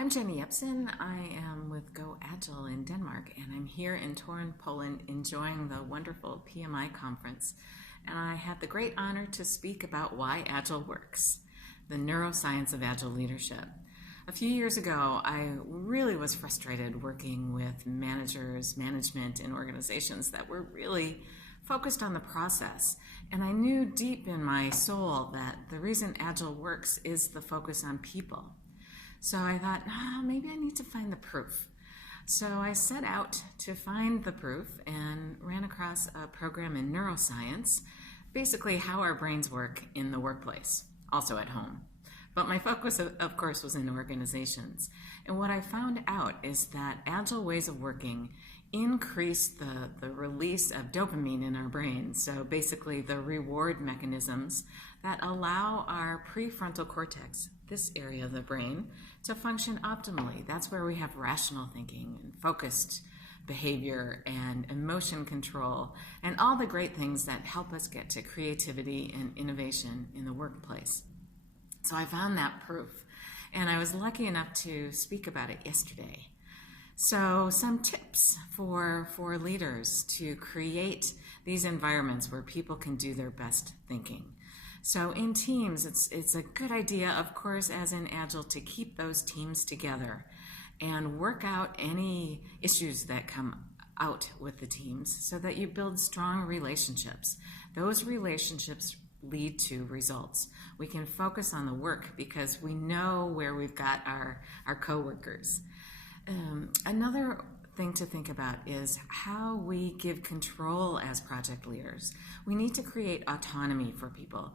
I'm Jenni Jepsen. I am with Go Agile in Denmark, and I'm here in Toruń, Poland, enjoying the wonderful PMI conference. And I had the great honor to speak about why Agile works, the neuroscience of Agile leadership. A few years ago, I really was frustrated working with management in organizations that were really focused on the process. And I knew deep in my soul that the reason Agile works is the focus on people. So I thought, maybe I need to find the proof. So I set out to find the proof and ran across a program in neuroscience, basically how our brains work in the workplace, also at home. But my focus, of course, was in organizations. And what I found out is that Agile ways of working increase the release of dopamine in our brains. So basically the reward mechanisms that allow our prefrontal cortex, this area of the brain, to function optimally. That's where we have rational thinking and focused behavior and emotion control and all the great things that help us get to creativity and innovation in the workplace. So I found that proof, and I was lucky enough to speak about it yesterday. So some tips for leaders to create these environments where people can do their best thinking. So in teams, it's a good idea, of course, as in Agile, to keep those teams together and work out any issues that come out with the teams so that you build strong relationships. Those relationships lead to results. We can focus on the work because we know where we've got our coworkers. Another thing to think about is how we give control as project leaders. We need to create autonomy for people.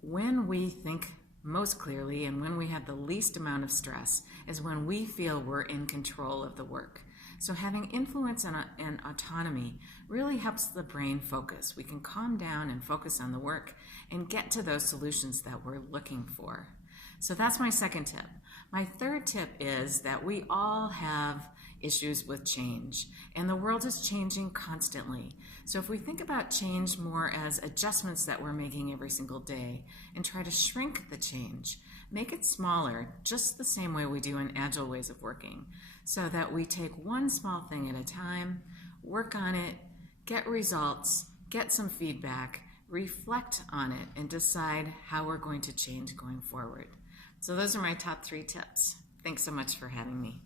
When we think most clearly and when we have the least amount of stress is when we feel we're in control of the work. So having influence and autonomy really helps the brain focus. We can calm down and focus on the work and get to those solutions that we're looking for. So that's my second tip. My third tip is that we all have issues with change, and the world is changing constantly. So if we think about change more as adjustments that we're making every single day and try to shrink the change, make it smaller, just the same way we do in Agile ways of working, so that we take one small thing at a time, work on it, get results, get some feedback, reflect on it, and decide how we're going to change going forward. So those are my top 3 tips. Thanks so much for having me.